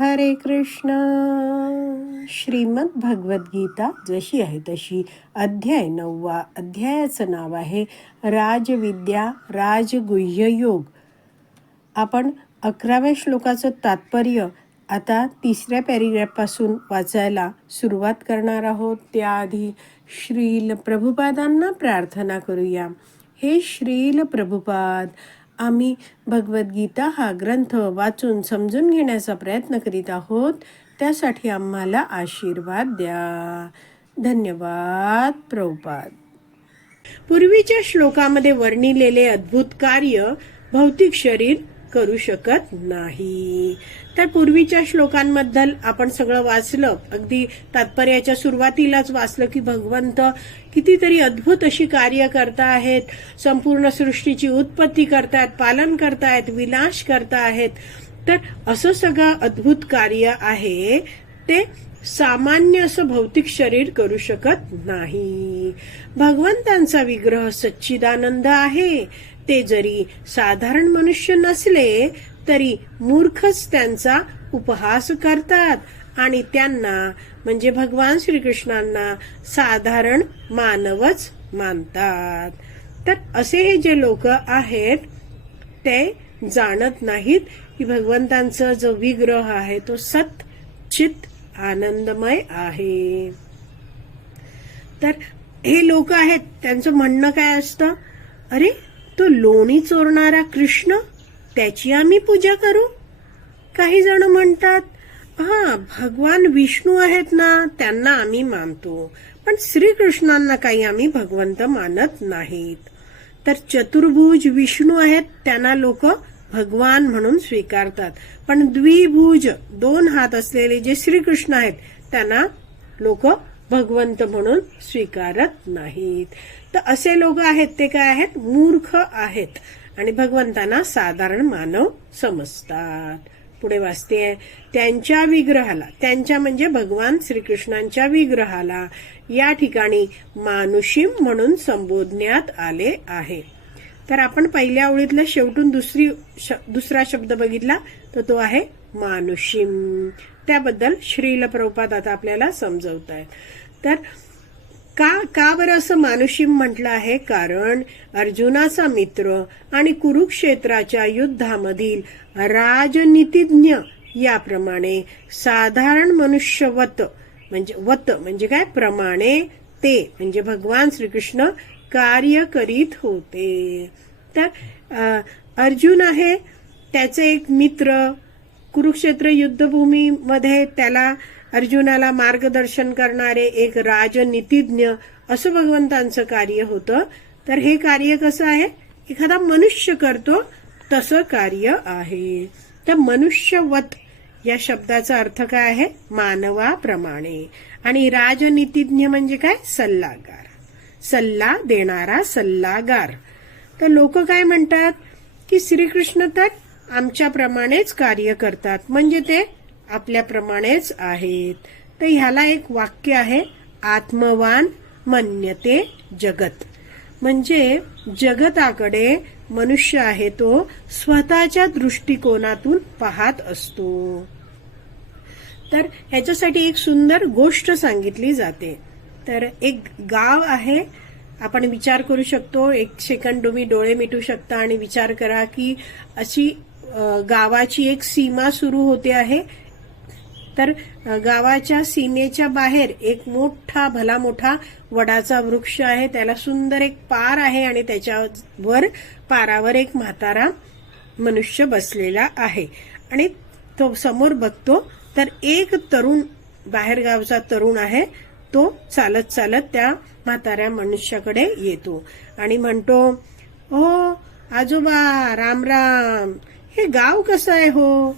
हरे कृष्ण. श्रीमद भगवद्गीता जशी आहे तशी अध्याय नववा अध्यायाचं नाव आहे राजविद्या राजगुह्य योग. आपण अकराव्या श्लोकाचं तात्पर्य आता तिसऱ्या पॅरिग्राफपासून वाचायला सुरुवात करणार आहोत. त्याआधी श्रील प्रभुपादांना प्रार्थना करूया. हे श्रील प्रभुपाद आम्ही भगवद्गीता हा ग्रंथ वाचून समजून घेण्याचा प्रयत्न करीत आहोत. त्यासाठी आम्हाला आशीर्वाद द्या. धन्यवाद प्रभुपाद. पूर्वीच्या श्लोकामध्ये वर्णिलेले अद्भुत कार्य भौतिक शरीर करू शकत नाही. तर पूर्वीच्या श्लोकांबद्दल आपण सगळं वाचलं. अगदी तात्पर्याच्या सुरुवातीलाच वाचलं की भगवंत कितीतरी अद्भुत अशी कार्य करता आहेत. संपूर्ण सृष्टीची उत्पत्ती करतायत पालन करतायत विनाश करतायत. तर असं सगळं अद्भुत कार्य आहे. ते सामान्य असं भौतिक शरीर करू शकत नाही. भगवंतांचा विग्रह सच्चिदानंद आहे. ते जरी साधारण मनुष्य नसले तरी मूर्खच त्यांचा उपहास करतात. आणि त्यांना म्हणजे भगवान श्रीकृष्णांना साधारण मानवच मानतात. तर असे हे जे लोक आहेत ते जाणत नाहीत की भगवंतांचा जो विग्रह आहे तो सत चित आनंदमय आहे. तर हे लोक आहेत त्यांचं म्हणणं काय असतं? अरे तो लोणी चोरणारा कृष्ण त्याची आम्ही पूजा करू. काही जण म्हणतात हा भगवान विष्णू आहेत ना त्यांना आम्ही मानतो. पण श्रीकृष्णांना काही आम्ही भगवंत मानत नाहीत. तर चतुर्भुज विष्णू आहेत त्यांना लोक भगवान म्हणून स्वीकारतात. पण द्विभुज दोन हात असलेले जे श्रीकृष्ण आहेत त्यांना लोक भगवंत म्हणून स्वीकारत नाहीत. तर असे लोक आहेत ते काय आहेत? मूर्ख आहेत. आणि भगवंतांना साधारण मानव समजतात. पुढे वाचते त्यांच्या विग्रहाला त्यांच्या म्हणजे भगवान श्रीकृष्णांच्या विग्रहाला या ठिकाणी मानुषिम म्हणून संबोधण्यात आले आहे. तर आपण पहिल्या ओळीतला शेवटून दुसरी दुसरा शब्द बघितला तर तो आहे मानुषिम. त्याबद्दल श्रील प्रभुपाद आता आपल्याला समजवत आहेत तर का का बरं असं मानुषिम म्हटलं आहे? कारण अर्जुनाचा मित्र आणि कुरुक्षेत्राच्या युद्धामधील राजनीतिज्ञ याप्रमाणे साधारण मनुष्यवत म्हणजे वत म्हणजे काय? प्रमाणे ते म्हणजे भगवान श्रीकृष्ण कार्य करीत होते. तर अर्जुन आहे त्याचे एक मित्र कुरुक्षेत्र युद्धभूमीमध्ये त्याला अर्जुनाला मार्गदर्शन करणारे एक राजनीतिज्ञ असं भगवंतांचं कार्य होतं. तर हे कार्य कसं आहे? एखादा मनुष्य करतो तसं कार्य आहे. तर मनुष्यवत या शब्दाचा अर्थ काय आहे? मानवाप्रमाणे. आणि राजनीतिज्ञ म्हणजे काय? सल्लागार. सल्ला देणारा सल्लागार. तर लोक काय म्हणतात? की श्रीकृष्ण तर आमच्याप्रमाणेच कार्य करतात. म्हणजे ते आपल्याप्रमाणेच आहेत. तर ह्याला एक वाक्य आहे आत्मवान मन्यते जगत. म्हणजे जगताकडे मनुष्य आहे तो स्वतःच्या दृष्टिकोनातून पाहत असतो. तर ह्याच्यासाठी एक सुंदर गोष्ट सांगितली जाते. तर एक गाव आहे आपण विचार करू शकतो एक सेकंड तुम्ही डोळे मिटू शकता आणि विचार करा की अशी गावाची एक सीमा सुरू होते आहे. तर गावाच्या सीमेच्या बाहेर एक मोठा भला मोठा वडाचा वृक्ष आहे. त्याला सुंदर एक पार आहे आणि त्याच्यावर पारावर एक म्हातारा मनुष्य बसलेला आहे. आणि तो समोर बघतो तर एक तरुण बाहेर गावचा तरुण आहे. तो चालत चालत त्या म्हाताऱ्या मनुष्याकडे येतो. आणि म्हणतो हो आजोबा राम राम. हे गाव कसं आहे हो?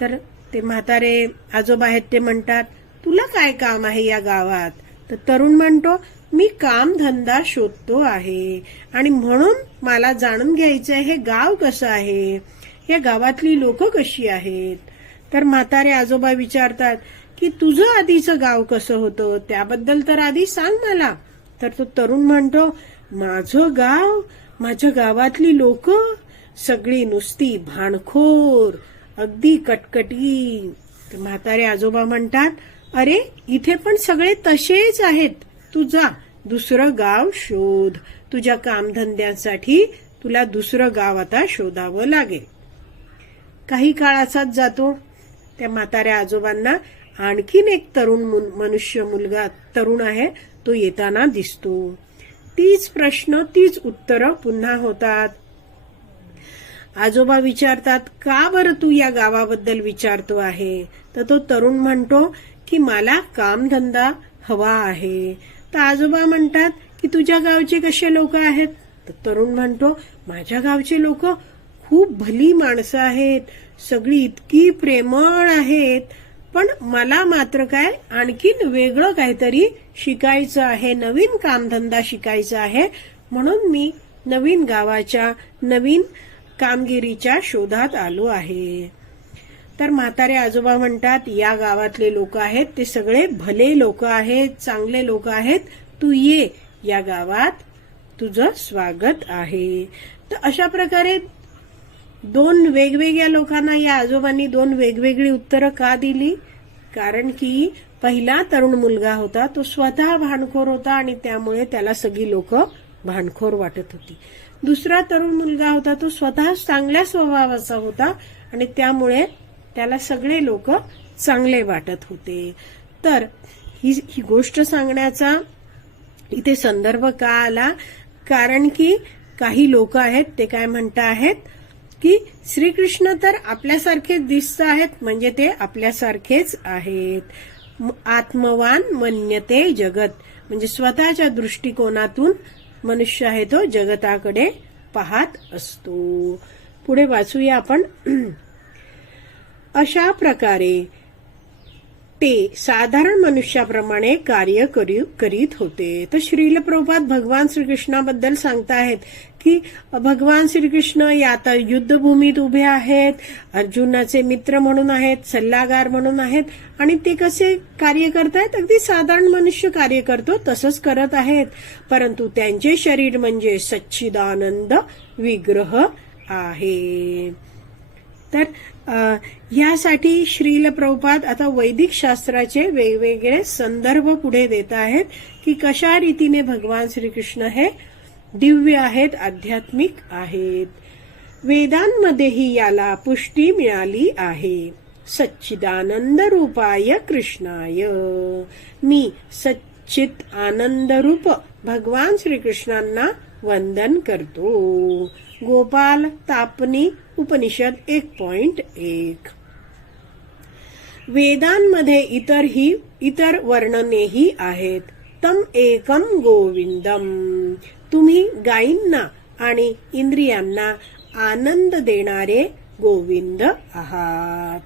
तर ते म्हातारे आजोबा आहेत ते म्हणतात तुला काय काम आहे या गावात? तर तरुण म्हणतो मी काम धंदा शोधतो आहे आणि म्हणून मला जाणून घ्यायचं आहे हे गाव कसं आहे? या गावातली लोक कशी आहेत? तर म्हातारे आजोबा विचारतात की तुझं आधीचं गाव कसं होतं? त्याबद्दल तर आधी सांग मला. तर तो तरुण म्हणतो माझं गाव? माझ्या गावातली लोक? सगळी नुसती भाणखोर अगदी कटकटी म्हातारे आजोबा म्हणतात अरे इथे पण सगळे तसेच आहेत. तू जा दुसरं गाव शोध. तुझ्या कामधंद्यासाठी तुला दुसरं गाव आता शोधावं लागेल. काही काळाचाच जातो. त्या म्हाताऱ्या आजोबांना आणखीन एक तरुण मनुष्य मुलगा तरुण आहे तो येताना दिसतो. तीच प्रश्न तीच उत्तरं पुन्हा होतात. आजोबा विचारतात का बरं तू या गावाबद्दल विचारतो आहे? तर तो तरुण म्हणतो की मला कामधंदा हवा आहे. तर आजोबा म्हणतात की तुझ्या गावचे कसे लोक आहेत? तर तरुण म्हणतो माझ्या गावचे लोक खूप भली माणसं आहेत. सगळी इतकी प्रेमळ आहेत. पण मला मात्र काय आणखीन वेगळं काहीतरी शिकायचं आहे नवीन कामधंदा शिकायचा आहे. म्हणून मी नवीन गावाच्या नवीन कामगिरीच्या शोधात आलो आहे. तर म्हातारे आजोबा म्हणतात या गावातले लोक आहेत ते सगळे भले लोक आहेत चांगले लोक आहेत तू ये या गावात तुझं स्वागत आहे. तर अशा प्रकारे दोन वेगवेगळ्या लोकांना या आजोबांनी दोन वेगवेगळी उत्तरं का दिली? कारण की पहिला तरुण मुलगा होता तो स्वतः भांडखोर होता आणि त्यामुळे त्याला सगळी लोक भांडखोर वाटत होती. दुसरा तरुण मुलगा होता तो स्वतः चांगल्या स्वभावाचा होता आणि त्यामुळे त्याला सगळे लोक चांगले वाटत होते. तर ही ही गोष्ट सांगण्याचा इथे संदर्भ का आला? कारण की काही लोक आहेत ते काय म्हणत आहेत? की श्रीकृष्ण तर आपल्यासारखेच दिसत आहेत म्हणजे ते आपल्यासारखेच आहेत. आत्मवान मन्यते जगत. म्हणजे स्वतःच्या दृष्टिकोनातून मनुष्य आहे तो जगताकडे पाहत असतो. पुढे वाचूया आपण. अशा प्रकारे ते साधारण मनुष्याप्रमाणे कार्य करी- करीत होते. तर श्रील प्रभुपाद भगवान श्रीकृष्णाबद्दल सांगताहेत की भगवान श्रीकृष्ण या आता युद्धभूमीत उभे आहेत. अर्जुनाचे मित्र म्हणून आहेत सल्लागार म्हणून आहेत. आणि ते कसे कार्य करतायत अगदी साधारण मनुष्य कार्य करतो तसंच करत आहेत. परंतु त्यांचे शरीर म्हणजे सच्चिदानंद विग्रह आहे. तर ह्यासाठी श्रील प्रभुपाद आता वैदिक शास्त्राचे वेगवेगळे संदर्भ पुढे देत आहेत की कशा रीतीने भगवान श्रीकृष्ण हे दिव्य आहेत आध्यात्मिक आहेत. वेदांमध्येही याला पुष्टी मिळाली आहे. सच्चिदानंद रूपाय कृष्णाय. मी सच्चित आनंद रूप भगवान श्रीकृष्णांना वंदन करतो. गोपाल तापनी उपनिषद एक पॉइंट एक. वेदांमध्ये इतरही इतर वर्णनेही आहेत. तम एकम गोविंदम. तुम्ही गायींना आणि इंद्रियांना आनंद देणारे गोविंद आहात.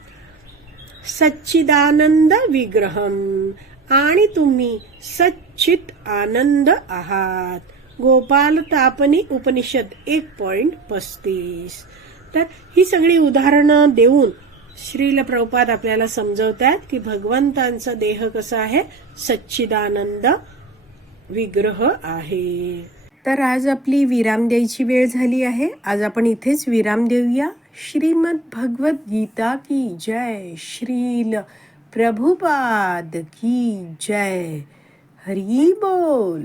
सच्चिदानंद विग्रहम. आणि तुम्ही सच्चित आनंद आहात. गोपाल तापनी उपनिषद एक पॉइंट पस्तीस. तर ही सगळी उदाहरणं देऊन श्रील प्रभुपाद आपल्याला समजवतात की भगवंतांचा देह कसा आहे? सच्चिदानंद विग्रह आहे. तर आज आपली विराम द्यायची वेळ झाली आहे. आज आपण इथेच विराम देऊया. श्रीमद भगवत गीता की जय. श्रील प्रभुपाद की जय. हरी बोल.